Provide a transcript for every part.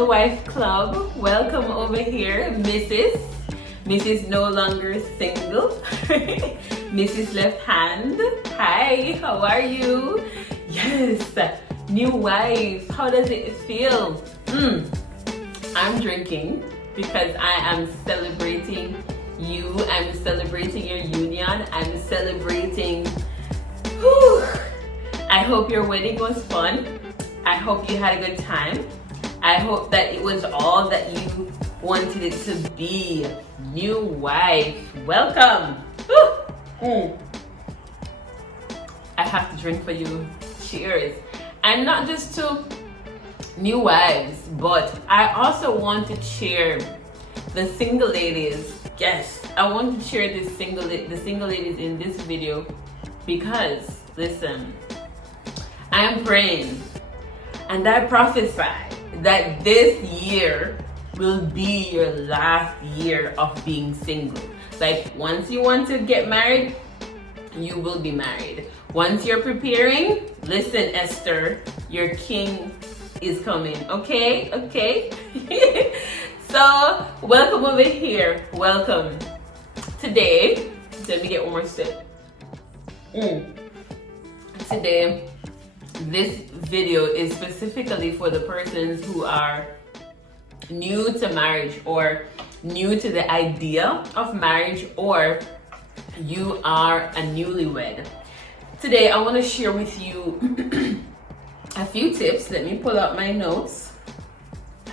the Wife Club. Welcome over here, Mrs. Mrs. no longer single. Mrs. Left Hand. Hi, how are you? Yes, new wife. How does it feel? I'm drinking because I am celebrating you. I'm celebrating your union. I'm celebrating. I hope your wedding was fun. I hope you had a good time. I hope that it was all that you wanted it to be. New wife, welcome. I have to drink for you. Cheers. And not just to new wives, but I also want to cheer the single ladies. Yes, I want to cheer the single ladies in this video because, listen, I am praying and I prophesy that this year will be your last year of being single. Like, once you want to get married, you will be married. Once you're preparing, listen, Esther, your king is coming. Okay? So, welcome over here. Welcome. Today, let me get one more sip. Today, this video is specifically for the persons who are new to marriage or new to the idea of marriage, or you are a newlywed. Today, I want to share with you a few tips. Let me pull out my notes.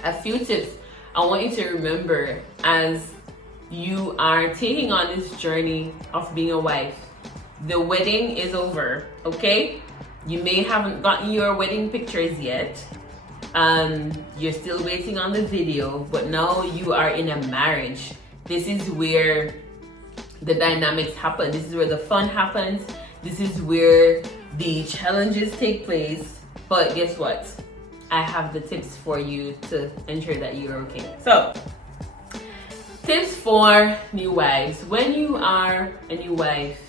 A few tips I want you to remember as you are taking on this journey of being a wife. The wedding is over, okay? You may haven't gotten your wedding pictures yet. You're still waiting on the video, but now you are in a marriage. This is where the dynamics happen. This is where the fun happens. This is where the challenges take place. But guess what? I have the tips for you to ensure that you're okay. So, tips for new wives. When you are a new wife,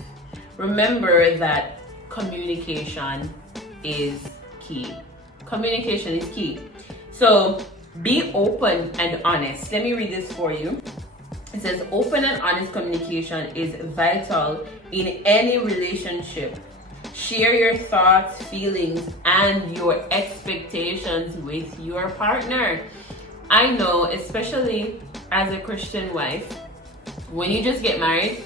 remember that communication is key. Communication is key. So be open and honest. Let me read this for you. It says, open and honest communication is vital in any relationship. Share your thoughts, feelings, and your expectations with your partner. I know, especially as a Christian wife, when you just get married,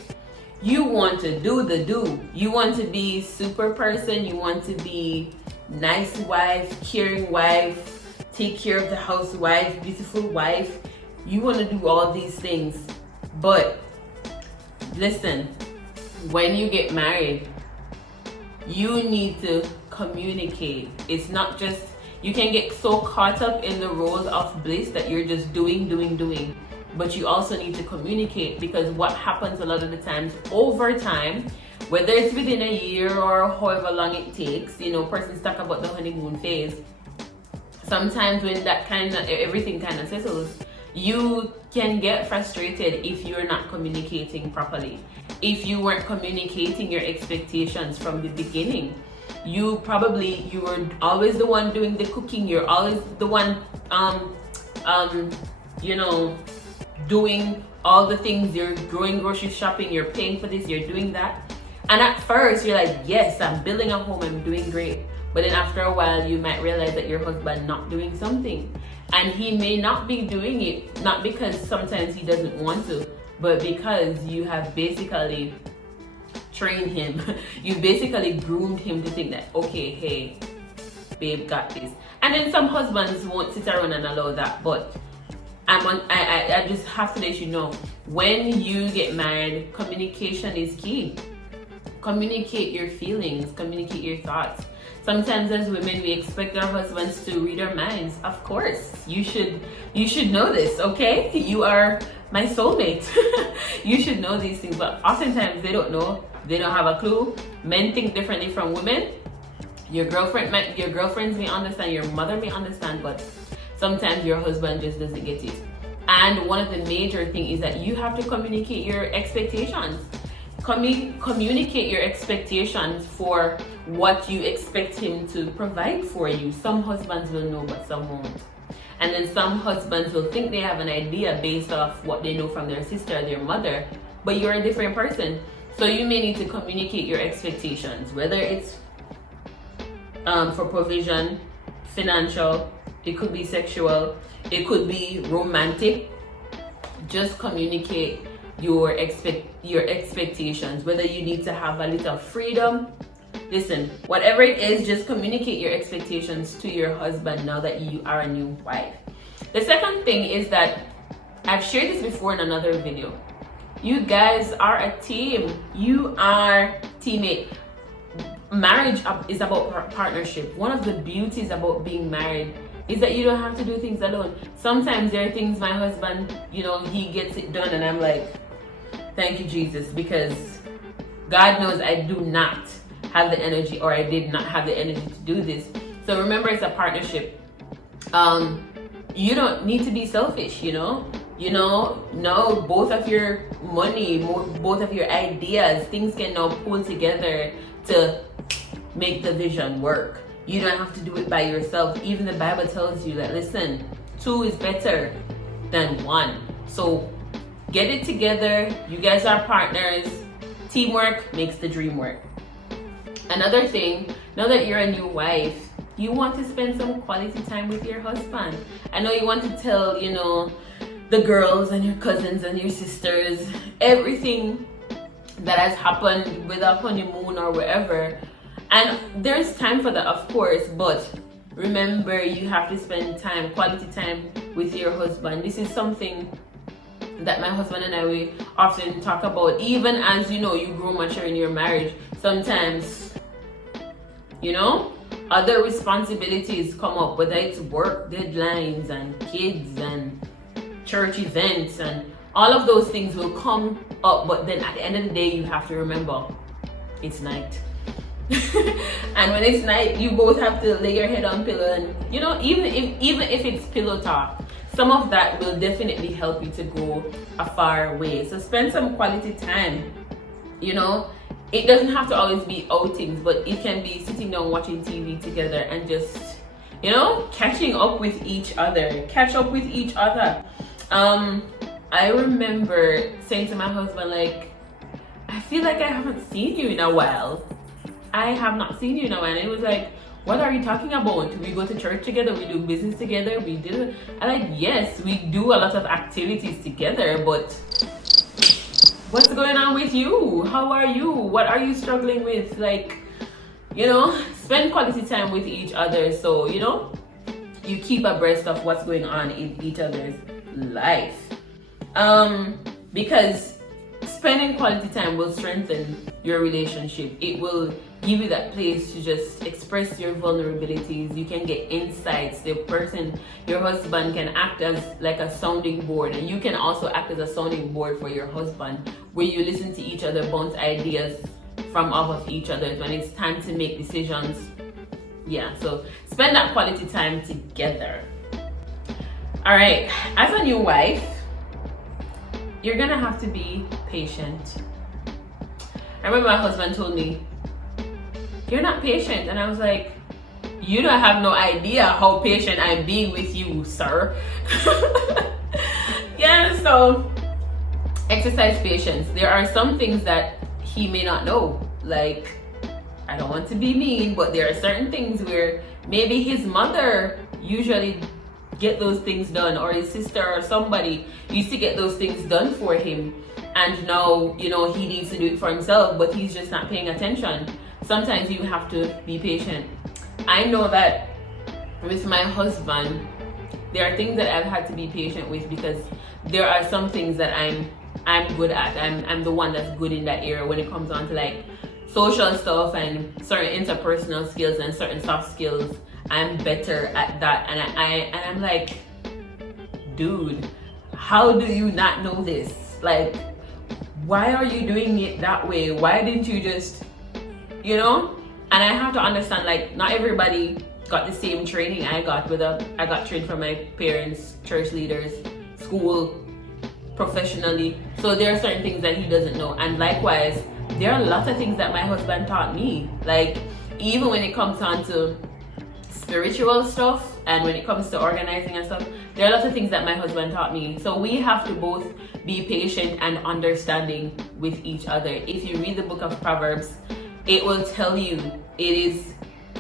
you want to do the do. You want to be super person. You want to be nice wife, caring wife, take care of the housewife, beautiful wife. You want to do all these things. But listen, when you get married, you need to communicate. It's not just, you can get so caught up in the role of bliss that you're just doing. But you also need to communicate, because what happens a lot of the times over time, whether it's within a year or however long it takes, persons talk about the honeymoon phase. Sometimes when that everything kind of settles, you can get frustrated if you're not communicating properly. If you weren't communicating your expectations from the beginning, you were always the one doing the cooking. You're always the one, doing all the things. You're going grocery shopping, you're paying for this, you're doing that. And at first you're like, yes, I'm building a home, I'm doing great. But then after a while you might realize that your husband not doing something. And he may not be doing it, not because sometimes he doesn't want to, but because you have basically trained him. You basically groomed him to think that, okay, hey, babe, got this. And then some husbands won't sit around and allow that, but I just have to let you know, when you get married, communication is key. Communicate your feelings, communicate your thoughts. Sometimes as women, we expect our husbands to read our minds. Of course, you should know this, okay? You are my soulmate. You should know these things, but oftentimes they don't know. They don't have a clue. Men think differently from women. Your girlfriends may understand, your mother may understand, but sometimes your husband just doesn't get it. And one of the major things is that you have to communicate your expectations. Communicate your expectations for what you expect him to provide for you. Some husbands will know, but some won't. And then some husbands will think they have an idea based off what they know from their sister or their mother, but you're a different person. So you may need to communicate your expectations, whether it's for provision, financial, it could be sexual, it could be romantic. Just communicate your expectations, whether you need to have a little freedom. Listen, whatever it is, just communicate your expectations to your husband now that you are a new wife. The second thing is that I've shared this before in another video. You guys are a team. You are teammate. Marriage is about partnership. One of the beauties about being married is that you don't have to do things alone. Sometimes there are things my husband, he gets it done and I'm like, thank you, Jesus, because God knows I do not have the energy, or I did not have the energy to do this. So remember, it's a partnership. You don't need to be selfish, no, both of your money, both of your ideas, things can now pull together to make the vision work. You don't have to do it by yourself. Even the Bible tells you that, listen, 2 is better than 1. So get it together. You guys are partners. Teamwork makes the dream work. Another thing, now that you're a new wife, you want to spend some quality time with your husband. I know you want to tell, the girls and your cousins and your sisters everything that has happened with a honeymoon or wherever. And there's time for that, of course, but remember, you have to spend quality time with your husband. This is something that my husband and I, we often talk about. Even as you grow mature in your marriage, sometimes other responsibilities come up, whether it's work deadlines and kids and church events, and all of those things will come up. But then at the end of the day, you have to remember, it's night. And when it's night, you both have to lay your head on pillow, and even if it's pillow talk, some of that will definitely help you to go a far way. So spend some quality time. It doesn't have to always be outings, but it can be sitting down watching TV together and just catching up with each other. Catch up with each other. I remember saying to my husband, like, I feel like I haven't seen you in a while. I have not seen you in a while. And it was like, what are you talking about? We go to church together, we do business together, we do. I'm like, yes, we do a lot of activities together, but what's going on with you? How are you? What are you struggling with? Like, spend quality time with each other, so you keep abreast of what's going on in each other's life. Because spending quality time will strengthen your relationship. It will give you that place to just express your vulnerabilities. You can get insights. Your husband can act as like a sounding board, and you can also act as a sounding board for your husband, where you listen to each other, bounce ideas from off of each other when it's time to make decisions. Yeah, so spend that quality time together. All right, as a new wife, you're gonna have to be patient. I remember my husband told me, you're not patient. And I was like, you don't have no idea how patient I'm being with you, sir. Yeah, so exercise patience. There are some things that he may not know. Like, I don't want to be mean, but there are certain things where maybe his mother usually get those things done, or his sister or somebody used to get those things done for him, and now he needs to do it for himself, but he's just not paying attention. Sometimes you have to be patient. I know that with my husband, there are things that I've had to be patient with, because there are some things that I'm good at. I'm the one that's good in that area when it comes on to like social stuff and certain interpersonal skills and certain soft skills. I'm better at that, and I'm like, dude, how do you not know this? Like, why are you doing it that way? Why didn't you just, And I have to understand, like, not everybody got the same training I got. I got trained from my parents, church leaders, school, professionally. So there are certain things that he doesn't know, and likewise, there are a lot of things that my husband taught me. Like, even when it comes on to spiritual stuff, and when it comes to organizing and stuff, there are lots of things that my husband taught me. So we have to both be patient and understanding with each other. If you read the book of Proverbs, it will tell you it is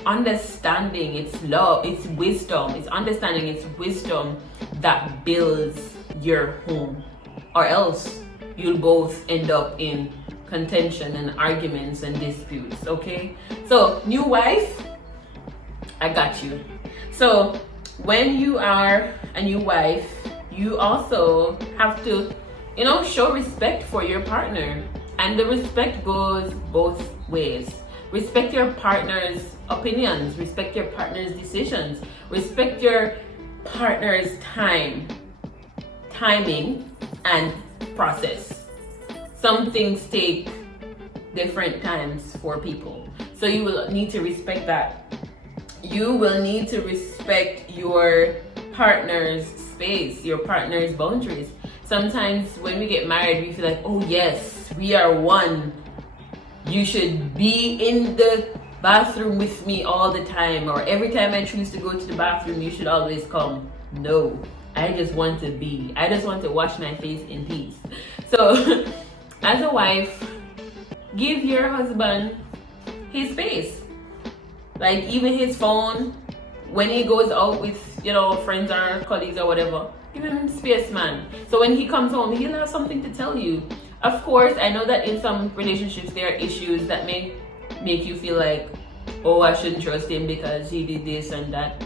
understanding, it's love, it's wisdom, it's understanding, it's wisdom that builds your home, or else you'll both end up in contention and arguments and disputes. Okay, so new wife, I got you. So when you are a new wife, you also have to, show respect for your partner, and the respect goes both ways. Respect your partner's opinions, respect your partner's decisions, respect your partner's timing and process. Some things take different times for people, so you will need to respect that. You will need to respect your partner's space, your partner's boundaries. Sometimes when we get married, we feel like, oh yes, we are one. You should be in the bathroom with me all the time, or every time I choose to go to the bathroom, you should always come. No, I just want to wash my face in peace. So as a wife, give your husband his space. Like even his phone, when he goes out with, friends or colleagues or whatever, give him space, man. So when he comes home, he'll have something to tell you. Of course, I know that in some relationships there are issues that may make you feel like, oh, I shouldn't trust him because he did this and that.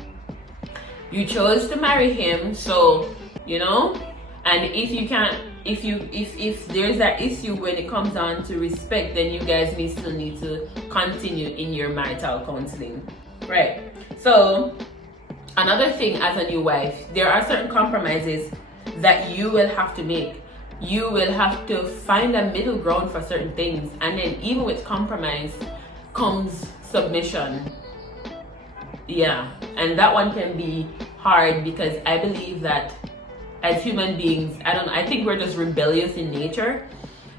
You chose to marry him, so, and if there's that issue when it comes down to respect, then you guys may still need to continue in your marital counseling. Right. So another thing, as a new wife, there are certain compromises that you will have to make. You will have to find a middle ground for certain things, and then even with compromise comes submission. Yeah, and that one can be hard, because I believe that as human beings, I think we're just rebellious in nature,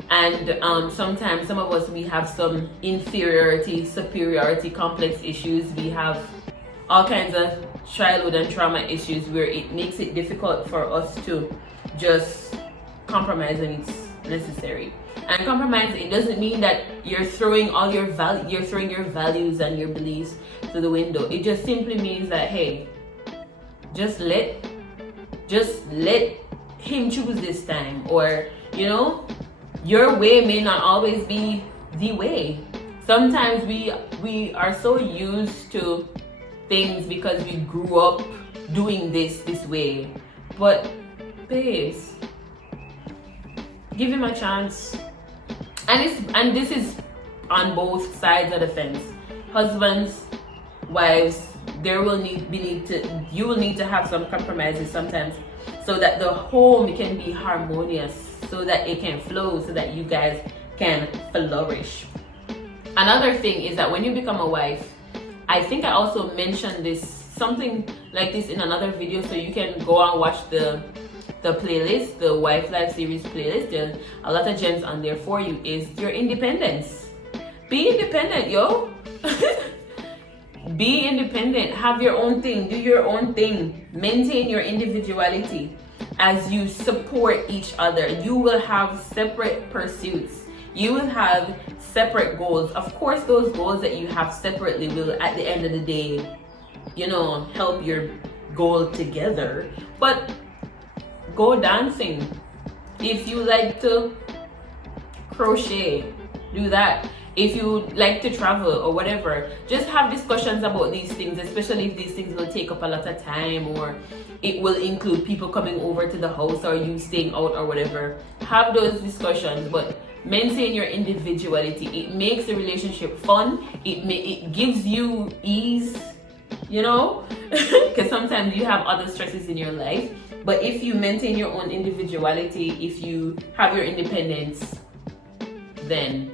and sometimes some of us, we have some inferiority, superiority complex issues. We have all kinds of childhood and trauma issues where it makes it difficult for us to just compromise when it's necessary. And compromise, it doesn't mean that you're throwing your values and your beliefs to the window. It just simply means that, hey, just let him choose this time, or your way may not always be the way. Sometimes we are so used to things because we grew up doing this way, but babes, give him a chance. And this is on both sides of the fence. Husbands, wives, you will need to have some compromises sometimes, so that the home can be harmonious, so that it can flow, so that you guys can flourish. Another thing is that when you become a wife, I think I also mentioned something like this in another video, so you can go and watch the playlist, the Wife Life series playlist. There's a lot of gems on there for you. Is your independence. Be independent, yo. Be independent. Have your own thing. Do your own thing. Maintain your individuality. As you support each other, you will have separate pursuits. You will have separate goals. Of course, those goals that you have separately will, at the end of the day, help your goal together. But go dancing. If you like to crochet, do that. If you like to travel or whatever, just have discussions about these things, especially if these things will take up a lot of time, or it will include people coming over to the house, or you staying out or whatever. Have those discussions, but maintain your individuality. It makes the relationship fun. It gives you ease, because sometimes you have other stresses in your life. But if you maintain your own individuality, if you have your independence, then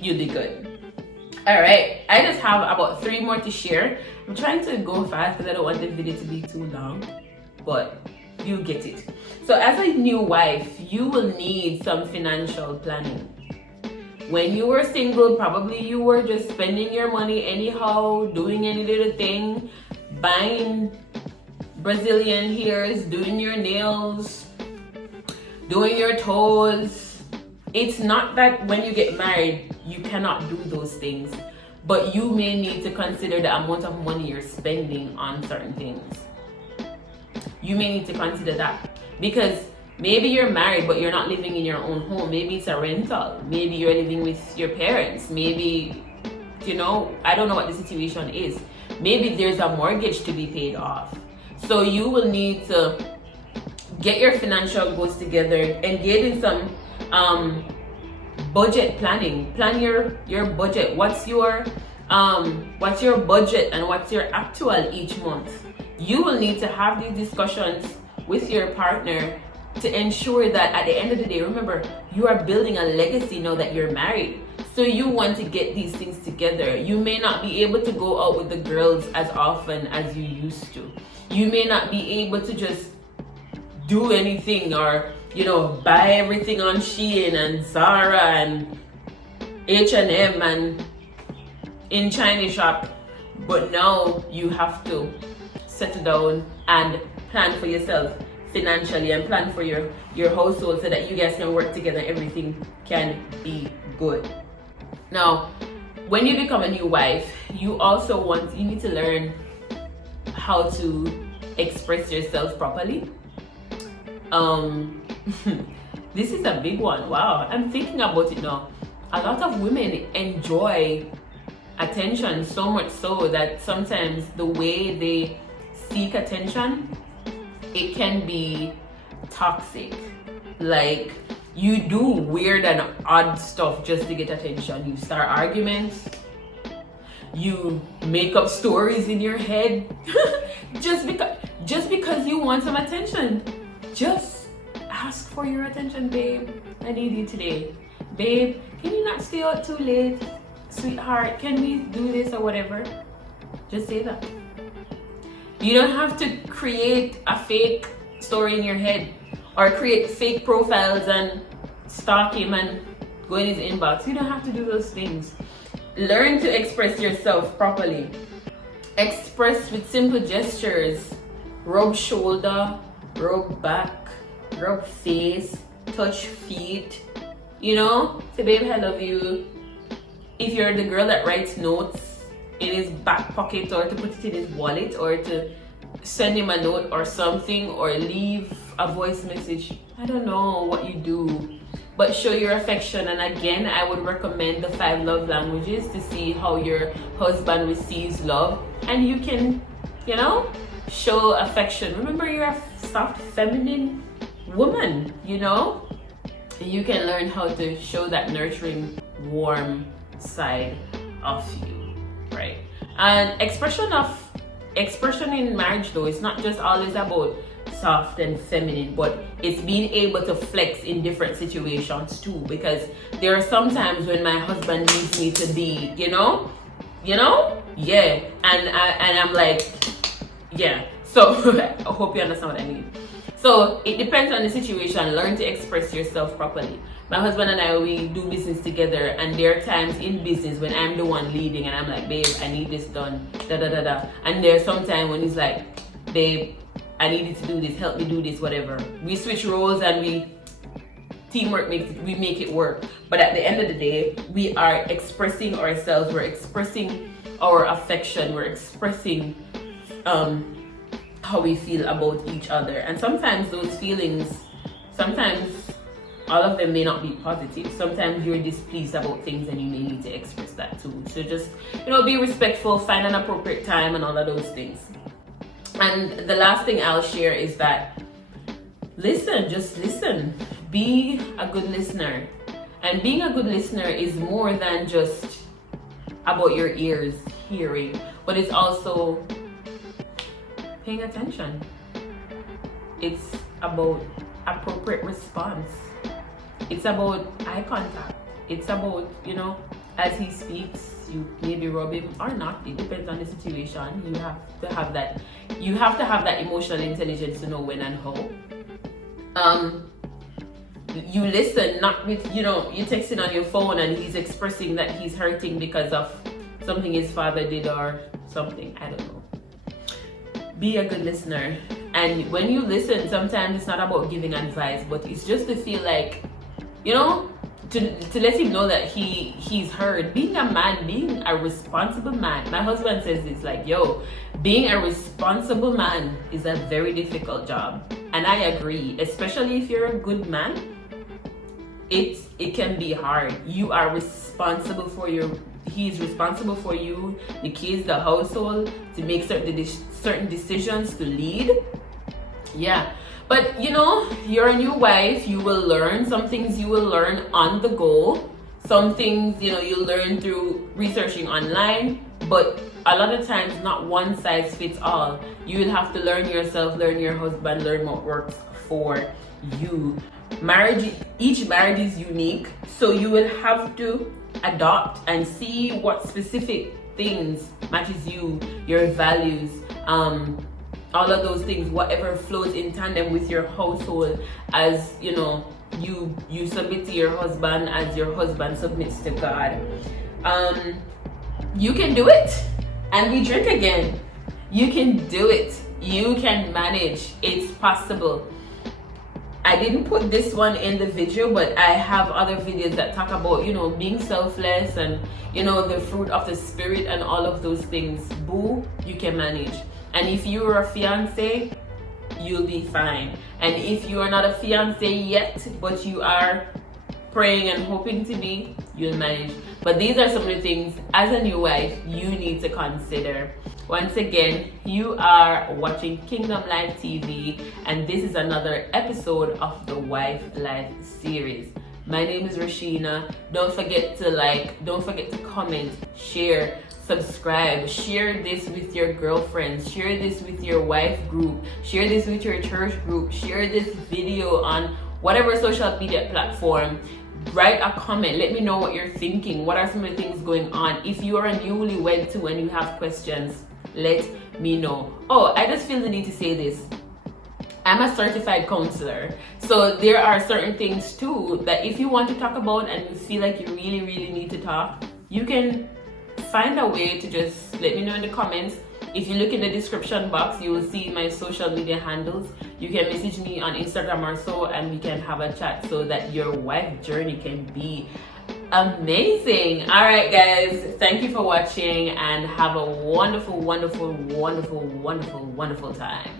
you'll be good. All right, I just have about 3 more to share. I'm trying to go fast because I don't want the video to be too long, but you get it. So as a new wife, you will need some financial planning. When you were single, probably you were just spending your money anyhow, doing any little thing, buying Brazilian hairs, doing your nails, doing your toes. It's not that when you get married, you cannot do those things, but you may need to consider the amount of money you're spending on certain things. You may need to consider that, because maybe you're married, but you're not living in your own home. Maybe it's a rental. Maybe you're living with your parents. Maybe, I don't know what the situation is. Maybe there's a mortgage to be paid off. So you will need to get your financial goals together, engage in some budget planning. Plan your budget. What's your budget and what's your actual each month? You will need to have these discussions with your partner to ensure that at the end of the day, remember, you are building a legacy now that you're married. So you want to get these things together. You may not be able to go out with the girls as often as you used to. You may not be able to just do anything or, buy everything on Shein and Zara and H&M and in Chinese shop. But now you have to settle down and plan for yourself financially and plan for your household so that you guys can work together and everything can be good. Now, when you become a new wife, you need to learn how to express yourself properly. This is a big one. Wow, I'm thinking about it now. A lot of women enjoy attention so much so that sometimes the way they seek attention, it can be toxic. Like, you do weird and odd stuff just to get attention. You start arguments, you make up stories in your head just because you want some attention. Just ask for your attention, babe. I need you today. Babe, can you not stay out too late? Sweetheart, can we do this or whatever? Just say that. You don't have to create a fake story in your head or create fake profiles and stalk him and go in his inbox. You don't have to do those things. Learn to express yourself properly. Express with simple gestures. Rub shoulder, rub back, rub face, touch feet. Say, babe, I love you. If you're the girl that writes notes in his back pocket, or to put it in his wallet, or to send him a note or something, or leave a voice message, I don't know what you do, but show your affection. And again, I would recommend the 5 love languages to see how your husband receives love, and you can show affection. Remember, you're a soft feminine woman. You can learn how to show that nurturing, warm side of you, right? And expression in marriage, though, it's not just always about soft and feminine, but it's being able to flex in different situations too, because there are some times when my husband needs me to be and I'm like, yeah. So I hope you understand what I mean. So it depends on the situation. Learn to express yourself properly. My husband and I, we do business together, and there are times in business when I'm the one leading and I'm like, babe, I need this done, and there's some time when he's like, babe, I need you to do this, help me do this, whatever. We switch roles and teamwork we make it work. But at the end of the day, we are expressing ourselves, we're expressing our affection, we're expressing how we feel about each other. And sometimes those feelings, all of them may not be positive. Sometimes you're displeased about things and you may need to express that too. So just, be respectful, find an appropriate time and all of those things. And the last thing I'll share is that just listen. Be a good listener. And being a good listener is more than just about your ears hearing, but it's also paying attention. It's about appropriate response. It's about eye contact. It's about, as he speaks, you maybe rub him or not. It depends on the situation. You have to have that emotional intelligence to know when and how. You listen, not with, you're texting on your phone and he's expressing that he's hurting because of something his father did or something. I don't know. be a good listener. And when you listen, sometimes it's not about giving advice, but it's just to feel like, you know, to let him know that he's heard. Being a man, being a responsible man, my husband says this, like, yo, being a responsible man is a very difficult job. And I agree, especially if you're a good man. It can be hard. You are responsible for he's responsible for you, the kids, the household, to make certain decisions, to lead. Yeah. But you know, you're a new wife, you will learn. Some things you will learn on the go. Some things, you know, you'll learn through researching online. But a lot of times, not one size fits all. You will have to learn yourself, learn your husband, learn what works for you. Each marriage is unique. So you will have to adopt and see what specific things matches you, your values, all of those things, whatever flows in tandem with your household, as you know, you submit to your husband as your husband submits to God. You can do it. And we drink again. You can do it. You can manage. It's possible. I didn't put this one in the video, but I have other videos that talk about, you know, being selfless and, you know, the fruit of the spirit and all of those things. Boo, you can manage. And if you're a fiance, you'll be fine. And if you are not a fiance yet, but you are praying and hoping to be, you'll manage. But these are some of the things as a new wife you need to consider. Once again, you are watching Kingdom Life TV, and this is another episode of the Wife Life series. My name is Rashina. Don't forget to like, don't forget to comment, share, subscribe, share this with your girlfriends, share this with your wife group, share this with your church group, share this video on whatever social media platform. Write a comment, let me know what you're thinking, what are some of the things going on. If you are a newlywed too and you have questions, let me know. Oh, I just feel the need to say this. I'm a certified counselor. So there are certain things too that if you want to talk about and you feel like you really, really need to talk, you can find a way to just let me know in the comments. If you look in the description box, you will see my social media handles. You can message me on Instagram or so, and we can have a chat so that your wife journey can be amazing. All right, guys, thank you for watching and have a wonderful, wonderful, wonderful, wonderful, wonderful time.